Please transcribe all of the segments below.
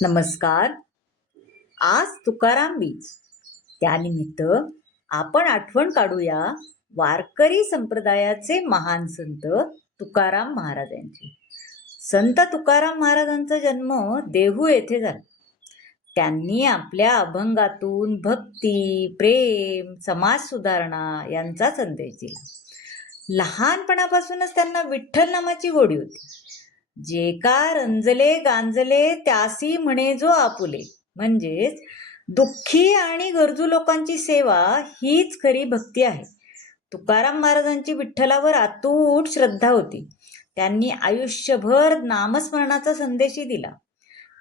नमस्कार. आज तुकाराम बीज. त्यानिमित्त आपण आठवण काढूया वारकरी संप्रदायाचे महान संत तुकाराम महाराजांची. संत तुकाराम महाराजांचा जन्म देहू येथे झाला. त्यांनी आपल्या अभंगातून भक्ती, प्रेम, समाज सुधारणा यांचा संदेश दिला. लहानपणापासूनच त्यांना विठ्ठल नामाची गोडी होती. जे का रंजले गांजले त्यासी म्हणे जो आपुले, म्हणजेच दुःखी आणि गरजू लोकांची सेवा हीच खरी भक्ती आहे. तुकाराम महाराजांची विठ्ठलावर अतूट श्रद्धा होती. त्यांनी आयुष्यभर नामस्मरणाचा संदेशही दिला.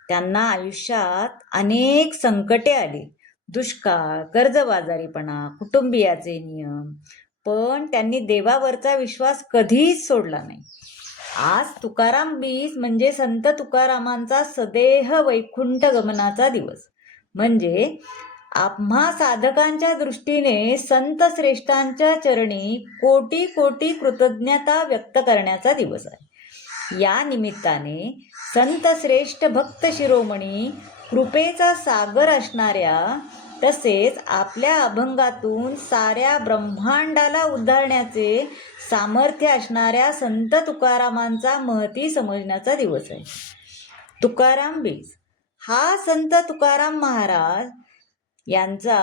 त्यांना आयुष्यात अनेक संकटे आली, दुष्काळ, कर्जबाजारीपणा, कुटुंबियाचे नियम, पण त्यांनी देवावरचा विश्वास कधीच सोडला नाही. आज तुकाराम बीज म्हणजे संत तुकारामांचा सदेह वैकुंठ गमनाचा दिवस. म्हणजे आम्हा साधकांच्या दृष्टीने संत श्रेष्ठांच्या चरणी कोटी कोटी कृतज्ञता व्यक्त करण्याचा दिवस आहे. या निमित्ताने संत श्रेष्ठ भक्त शिरोमणी, कृपेचा सागर असणाऱ्या, तसेच आपल्या अभंगातून साऱ्या ब्रह्मांडाला उद्धारण्याचे सामर्थ्य असणाऱ्या संत तुकारामांचा महती समजण्याचा दिवस आहे. तुकाराम बीज हा संत तुकाराम महाराज यांचा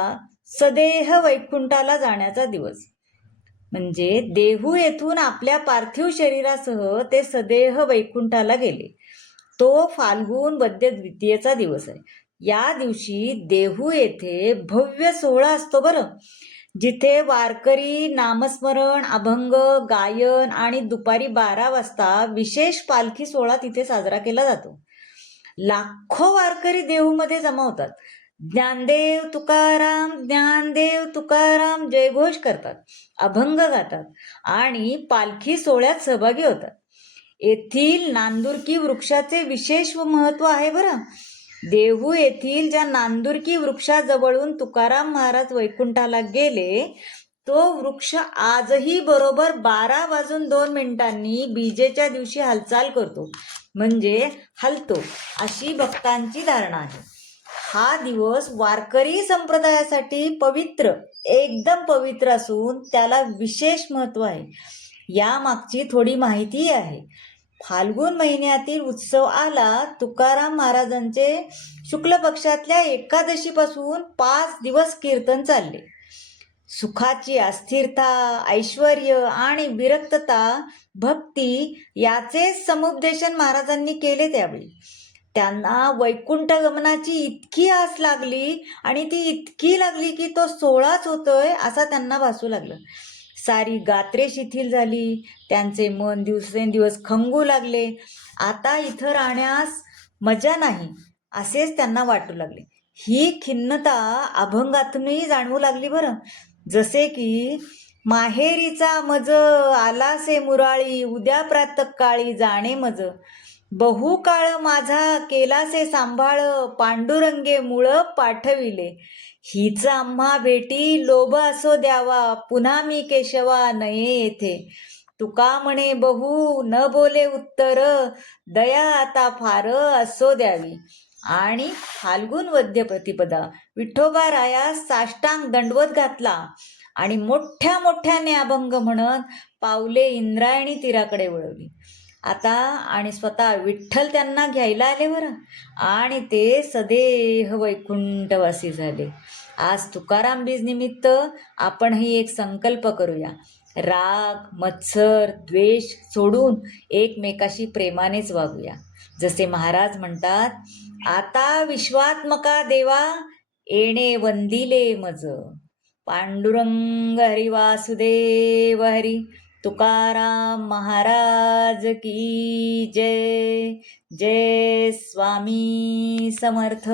सदेह वैकुंठाला जाण्याचा दिवस. म्हणजे देहू येथून आपल्या पार्थिव शरीरासह ते सदेह वैकुंठाला गेले. तो फाल्गुन वद्य द्वितीयेचा दिवस आहे. या दिवशी देहू येथे भव्य सोहळा असतो बरं, जिथे वारकरी नामस्मरण, अभंग, गायन आणि दुपारी 12 वाजता विशेष पालखी सोहळा तिथे साजरा केला जातो. लाखो वारकरी देहूमध्ये जमा होतात. ज्ञानदेव तुकाराम, ज्ञानदेव तुकाराम जयघोष करतात, अभंग गातात आणि पालखी सोहळ्यात सहभागी होतात. येथील नांदुरकी वृक्षाचे विशेष महत्व आहे बरं. देहू येथील ज्या नांदुरकी वृक्षाजवळून तुकाराम महाराज वैकुंठाला गेले, तो वृक्ष आजही बरोबर 12:02 बीजेच्या दिवशी हालचाल करतो, म्हणजे हलतो, अशी भक्तांची धारणा आहे. हा दिवस वारकरी संप्रदायासाठी पवित्र, एकदम पवित्र असून त्याला विशेष महत्व आहे. या मागची थोडी माहिती आहे. फाल्गुन महिन्यातील उत्सव आला. तुकाराम महाराजांचे शुक्ल पक्षातल्या एकादशीपासून 5 दिवस कीर्तन चालले. सुखाची अस्थिरता, ऐश्वर्य आणि विरक्तता, भक्ती याचे समुपदेशन महाराजांनी केले. त्यावेळी त्यांना वैकुंठ गमनाची इतकी आस लागली आणि ती इतकी लागली की तो सोहळाच होतोय असं त्यांना भासू लागलं. सारी गात्रे शिथिल झाली. त्यांचे मन दिवसेंदिवस खंगू लागले. आता इथं राहण्यास मजा नाही असेच त्यांना वाटू लागले. ही खिन्नता अभंगातूनही जाणवू लागली बरं. जसे की माहेरीचा मज आलासे मुराळी, उद्या प्रातःकाळी जाणे मज, बहुकाळ माझा केलासे सांभाळ, पांडुरंगे मुळ पाठविले, हीच आम्हा भेटी लोभ असो द्यावा, पुन्हा मी केशवा नये येथे, तुका म्हणे बहु न बोले उत्तर, दया आता फार असो द्यावी. आणि फाल्गुन वद्य प्रतिपदा विठोबा रायास साष्टांग दंडवत घातला आणि मोठ्या मोठ्याने अभंग म्हणत पावले इंद्रायणी तीराकडे वळवली. आता आणि स्वतः विठ्ठल त्यांना घ्यायला आले बरं, आणि ते सदेह वैकुंठवासी झाले. आज तुकाराम बीज निमित्त आपणही एक संकल्प करूया. राग, मत्सर, द्वेष सोडून एकमेकाशी प्रेमानेच वागूया. जसे महाराज म्हणतात, आता विश्वात्मका देवा येणे वंदिले मज, पांडुरंग हरी वासुदेव हरी. तुकाराम महाराज की जय. जय स्वामी समर्थ.